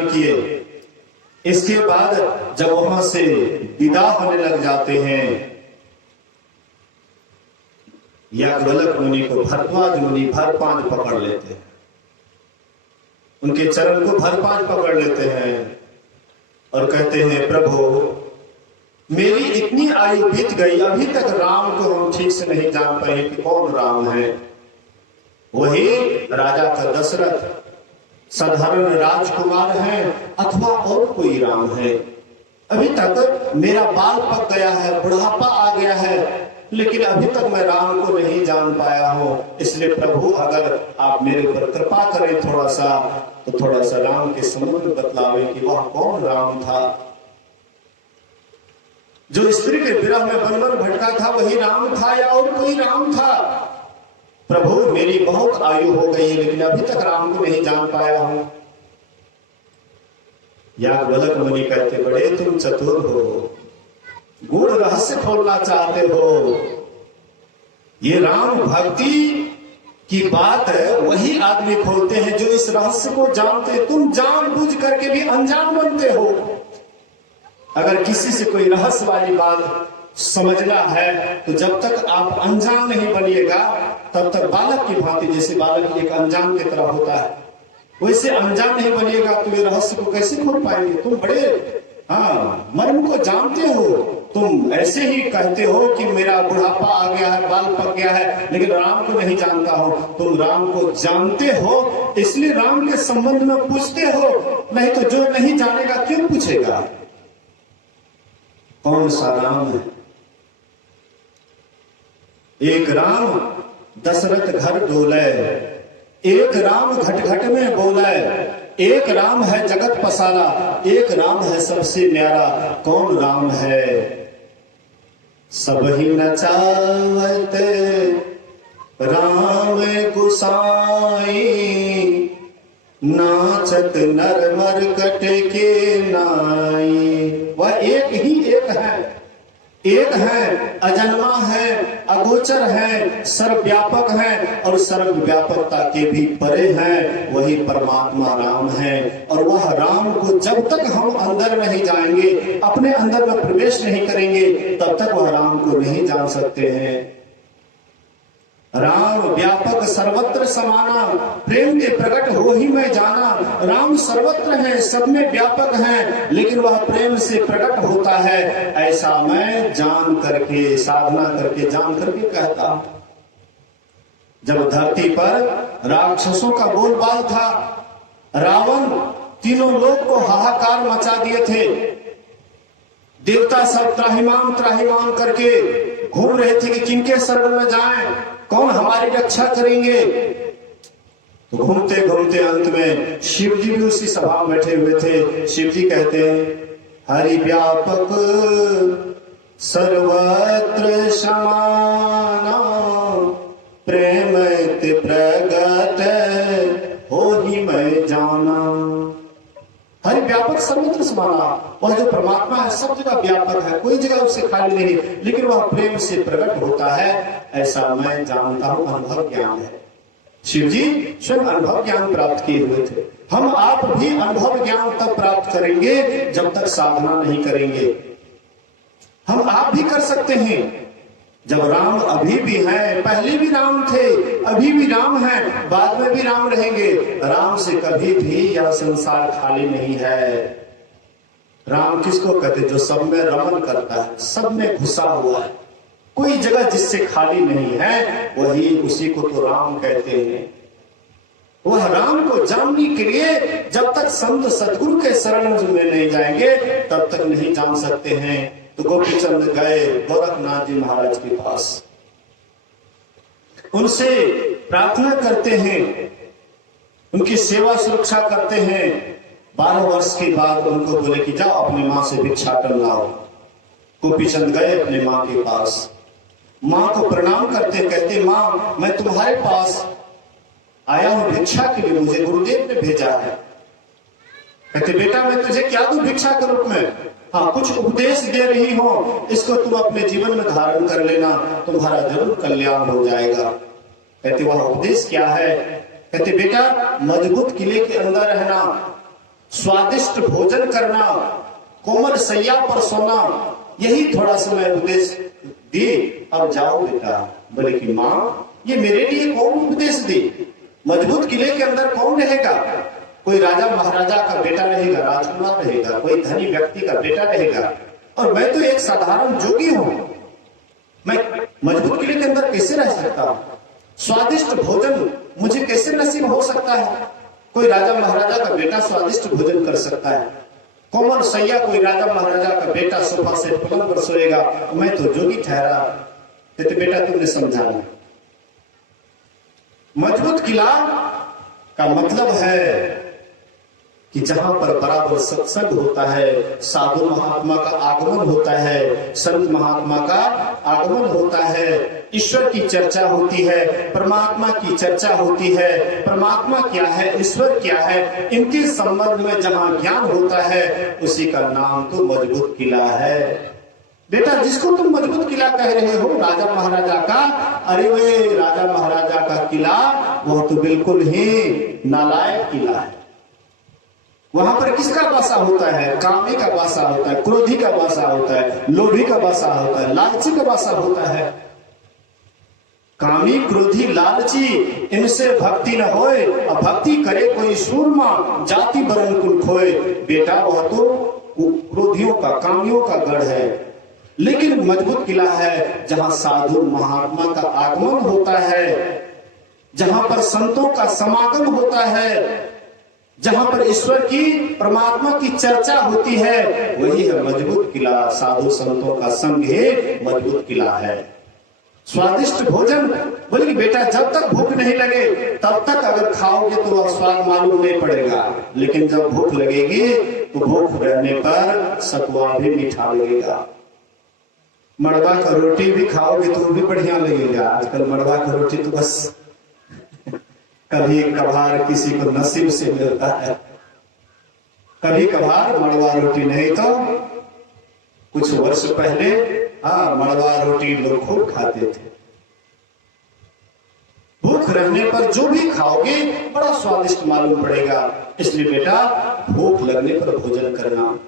स्नान किए। इसके बाद जब वहां से विदा होने लग जाते हैं, याज्ञवल्क्य मुनि को भरद्वाज मुनि भर पांच पकड़ लेते हैं, उनके चरण को भर पांच पकड़ लेते हैं और कहते हैं, प्रभु मेरी इतनी आयु बीत गई, अभी तक राम को हम ठीक से नहीं जान पाए कि कौन राम है। वही राजा का दशरथ साधारण राजकुमार है अथवा और कोई राम है। अभी तक मेरा बाल पक गया है, बुढ़ापा आ गया है, लेकिन अभी तक मैं राम को नहीं जान पाया हूं। इसलिए प्रभु अगर आप मेरे ऊपर कृपा करें थोड़ा सा, तो थोड़ा सा राम के संबंध में बतलावे कि वह कौन राम था। जो स्त्री के विरह में वन वन भटका था वही राम था या और कोई राम था। प्रभु मेरी बहुत आयु हो गई है, लेकिन अभी तक राम को नहीं जान पाया हूं। याज्ञवल्क्य मुनि कहते, बड़े तुम चतुर हो, गूढ़ रहस्य खोलना चाहते हो। ये राम भक्ति की बात है, वही आदमी खोलते हैं जो इस रहस्य को जानते। तुम जानबूझ करके भी अनजान बनते हो। अगर किसी से कोई रहस्य वाली बात समझना है तो जब तक आप अनजान नहीं बनिएगा तब तक बालक की भांति, जैसे बालक एक अनजान की तरह होता है, वैसे अनजान नहीं बनिएगा तो ये रहस्य को कैसे खोल पाएंगे। तुम बड़े मर्म को जानते हो। तुम ऐसे ही कहते हो कि मेरा बुढ़ापा आ गया है, बाल पक गया है, लेकिन राम को नहीं जानता हो। तुम राम को जानते हो, इसलिए राम के संबंध में पूछते हो, नहीं तो जो नहीं जानेगा क्यों पूछेगा। कौन सा राम है? एक राम दशरथ घर डोले, एक राम घट घट में बोले, एक राम है जगत पसारा, एक राम है सबसे न्यारा। कौन राम है? सब ही नचावत राम गुसाई, नाचत नर मरकट के नाई। वह एक ही एक है, अजन्मा है, अगोचर है, सर्वव्यापक है और सर्वव्यापकता के भी परे है। वही परमात्मा राम है। और वह राम को जब तक हम अंदर नहीं जाएंगे, अपने अंदर में प्रवेश नहीं करेंगे, तब तक वह राम को नहीं जान सकते हैं। राम व्यापक सर्वत्र समाना, प्रेम के प्रकट हो ही मैं जाना। राम सर्वत्र है, सब में व्यापक है, लेकिन वह प्रेम से प्रकट होता है। ऐसा मैं जान करके, साधना करके, जान करके कहता। जब धरती पर राक्षसों का बोलबाल था, रावण तीनों लोक को हाहाकार मचा दिए थे। देवता सब त्राहिमाम त्राहिमाम करके घूम रहे थे कि किनके शरण में जाएं, कौन हमारी रक्षा करेंगे। तो घूमते घूमते अंत में शिव जी भी उसी सभा में बैठे हुए थे। शिव जी कहते हैं, हरि व्यापक सर्वत्र समाना, प्रेम प्रगट हो ही मैं जाना। हरि व्यापक सर्वत्र समाना, वह जो परमात्मा है सब जगह व्यापक है, कोई जगह उससे खाली नहीं, लेकिन वह प्रेम से प्रकट होता है। ऐसा मैं जानता हूं, अनुभव ज्ञान है। शिव जी स्वयं अनुभव ज्ञान प्राप्त किए हुए थे। हम आप भी अनुभव ज्ञान तब प्राप्त करेंगे जब तक साधना नहीं करेंगे। हम आप भी कर सकते हैं जब राम अभी भी हैं, पहले भी राम थे, अभी भी राम हैं, बाद में भी राम रहेंगे। राम से कभी भी यह संसार खाली नहीं है। राम किसको कहते? जो सब में रमन करता है, सब में घुसा हुआ है, कोई जगह जिससे खाली नहीं है, वही उसी को तो राम कहते हैं। वह राम को जानने के लिए जब तक संत सदगुरु के शरण में नहीं जाएंगे तब तक नहीं जान सकते हैं। तो गोपीचंद गए गोरखनाथ जी महाराज के पास, उनसे प्रार्थना करते हैं, उनकी सेवा सुरक्षा करते हैं। 12 वर्ष के बाद उनको बोले कि जाओ अपनी माँ से भिक्षाटन लाओ। गोपीचंद गए अपने माँ के पास, माँ को प्रणाम करते, कहते माँ मैं तुम्हारे पास आया हूं भिक्षा के लिए, मुझे गुरुदेव ने भेजा है। कहते बेटा मैं तुझे क्या दूं भिक्षा के रूप में? हाँ कुछ उपदेश दे रही हो, इसको तुम अपने जीवन में धारण कर लेना, तुम्हारा जरूर कल्याण हो जाएगा। कहते वह उपदेश क्या है? कहते बेटा मजबूत किले के अंदर रहना, स्वादिष्ट भोजन करना, कोमल सैया पर सोना, यही थोड़ा सा मैं उपदेश दी, अब जाओ बेटा। बोले कि माँ ये मेरे लिए कौन उपदेश दी? मजबूत किले के अंदर कौन रहेगा? कोई राजा महाराजा का बेटा रहेगा, राजकुमार रहेगा, कोई धनी व्यक्ति का बेटा रहेगा, और मैं तो एक साधारण जोगी हूं। मैं मजबूत किले के अंदर कैसे रह सकता हूं? स्वादिष्ट भोजन मुझे कैसे नसीब हो सकता है? कोई राजा महाराजा का बेटा स्वादिष्ट भोजन कर सकता है, कोमल सैया कोई राजा महाराजा का बेटा सोफा से पलंग पर सोएगा, मैं तो जोगी ठहरा। तो बेटा तुमने समझाना, मजबूत किला का मतलब है कि जहां पर बराबर सत्संग होता है, साधु महात्मा का आगमन होता है, संत महात्मा का आगमन होता है, ईश्वर की चर्चा होती है, परमात्मा की चर्चा होती है। परमात्मा क्या है, ईश्वर क्या है, इनके संबंध में जहां ज्ञान होता है, उसी का नाम तो मजबूत किला है। बेटा जिसको तुम मजबूत किला कह रहे हो राजा महाराजा का, अरे वे राजा महाराजा का किला वह तो बिल्कुल ही नालायक किला है। वहां पर किसका वासा होता है? कामी का वासा होता है, क्रोधी का वासा होता है, लोभी का वासा होता है, लालची का वासा होता है। कामी क्रोधी लालची इनसे भक्ति न होए, और भक्ति करे कोई सूरमा, जाति वरण कुल खोए। बेटा वह तो क्रोधियों का, कामियों का गढ़ है। लेकिन मजबूत किला है जहां साधु महात्मा का आगमन होता है, जहां पर संतों का समागम होता है, जहां पर ईश्वर की, परमात्मा की चर्चा होती है, वही है मजबूत किला। साधु संतों का संग ही मजबूत किला है। स्वादिष्ट भोजन, बोले कि बेटा जब तक भूख नहीं लगे तब तक अगर खाओगे तो वह स्वाद मालूम नहीं पड़ेगा, लेकिन जब भूख लगेगी तो भूख रहने पर सतुआ भी मीठा लगेगा। मड़वा का रोटी भी खाओगे तो भी बढ़िया लगेगा। आजकल मड़वा का रोटी तो बस कभी कभार किसी को नसीब से मिलता है, कभी कभार मड़वा रोटी, नहीं तो कुछ वर्ष पहले मड़वा रोटी लोग खूब खाते थे। भूख रहने पर जो भी खाओगे बड़ा स्वादिष्ट मालूम पड़ेगा। इसलिए बेटा भूख लगने पर भोजन करना।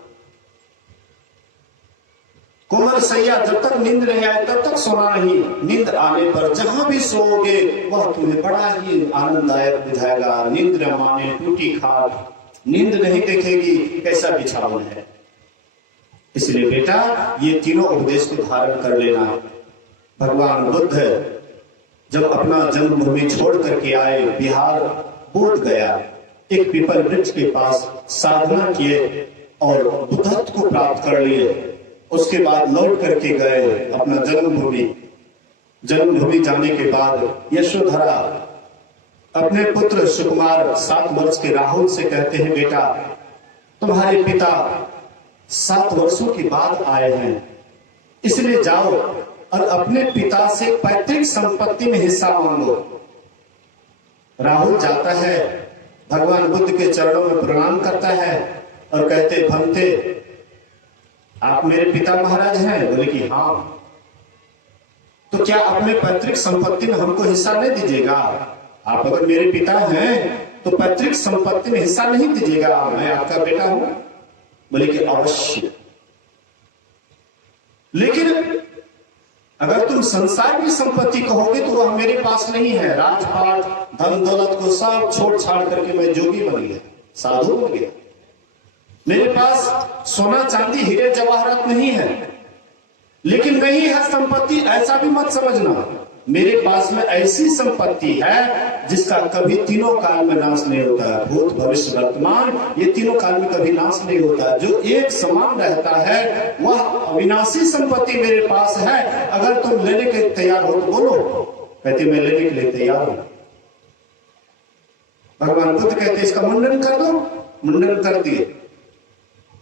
कोमल सैया जब तक नींद नहीं आए तब तक सोना नहीं, नींद आने पर जहां भी सोओगे वह तुम्हें बड़ा ही आनंददायक बुझाएगा। नींद न माने टूटी खाट, नींद नहीं देखेगी कैसा बिछावन है। इसलिए बेटा ये तीनों उपदेश को धारण कर लेना। भगवान बुद्ध जब अपना जन्मभूमि छोड़ करके आए, बिहार बोध गया, एक पीपल वृक्ष के पास साधना किए और बुद्धत्व को प्राप्त कर लिए। उसके बाद लौट करके गए अपना जन्मभूमि। जन्मभूमि जाने के बाद यशोधरा अपने पुत्र सुकुमार 7 वर्ष के राहुल से कहते हैं, बेटा तुम्हारे पिता 7 वर्षों के बाद आए हैं, इसलिए जाओ और अपने पिता से पैतृक संपत्ति में हिस्सा मांगो। राहुल जाता है, भगवान बुद्ध के चरणों में प्रणाम करता है और कहते, भंते आप मेरे पिता महाराज हैं? बोले कि हाँ। तो क्या अपने पैतृक संपत्ति में हमको हिस्सा नहीं दीजिएगा? आप अगर मेरे पिता हैं तो पैतृक संपत्ति में हिस्सा नहीं दीजिएगा, मैं आपका बेटा हूं। बोले कि अवश्य, लेकिन अगर तुम संसार की संपत्ति कहोगे तो वह मेरे पास नहीं है। राजपाट धन दौलत को सब छोड़ छाड़ करके मैं जोगी बन गया, साधु बन गया। मेरे पास सोना चांदी हीरे जवाहरात नहीं है, लेकिन नहीं है संपत्ति ऐसा भी मत समझना। मेरे पास में ऐसी संपत्ति है जिसका कभी तीनों काल में नाश नहीं होता है। भूत भविष्य वर्तमान ये तीनों काल में कभी नाश नहीं होता। जो एक समान रहता है वह अविनाशी संपत्ति मेरे पास है। अगर तुम लेने के तैयार हो तो बोलो। कहते मैं लेने के लिए तैयार हूं। भगवान बुद्ध कहते इसका मुंडन कर दो। मुंडन कर दिए।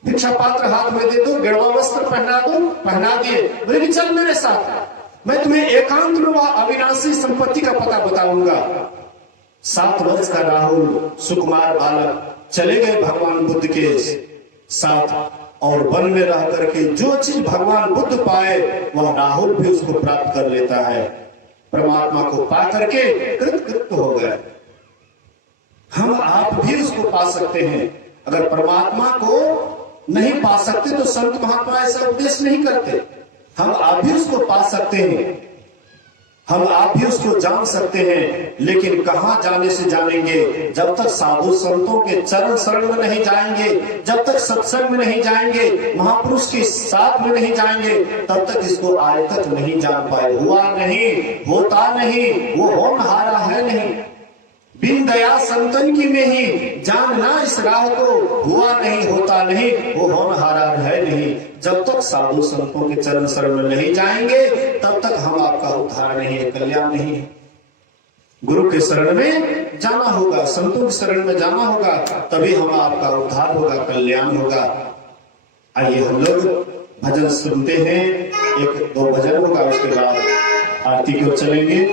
भिक्षा पात्र हाथ में दे दो, गेड़वा वस्त्र पहना दो, पहना दिए। बोले कि चल मेरे साथ, मैं तुम्हें एकांत में वह अविनाशी संपत्ति का पता बताऊंगा। 7 वर्ष का राहुल सुकुमार बालक चले गए भगवान बुद्ध के साथ और वन में रह करके जो चीज भगवान बुद्ध पाए वह राहुल भी उसको प्राप्त कर लेता है। परमात्मा को पा करके कृत हो गए। हम आप भी उसको पा सकते हैं। अगर परमात्मा को नहीं पा सकते तो संत महात्मा ऐसा उपदेश नहीं करते। हम आप भी उसको पा सकते हैं, हम आप भी उसको जान सकते हैं, लेकिन कहां जाने से जानेंगे? जब तक साधु संतों के चरण शरण में नहीं जाएंगे, जब तक सत्संग में नहीं जाएंगे, महापुरुष के साथ में नहीं जाएंगे, तब तक इसको आए तक नहीं जान पाए। हुआ नहीं, होता नहीं, वो होनहारा है नहीं। बिन दया संतन की में ही जानना इस राह को, हुआ नहीं, होता नहीं, वो होनहारा है नहीं। जब तक साधु संतों के चरण शरण में नहीं जाएंगे, तब तक हम आपका उद्धार नहीं है, कल्याण नहीं है। गुरु के शरण में जाना होगा, संतों के शरण में जाना होगा, तभी हम आपका उद्धार होगा, कल्याण होगा। आइए हम लोग भजन सुनते हैं, एक दो भजन होगा, उसके बाद आरती को चलेंगे।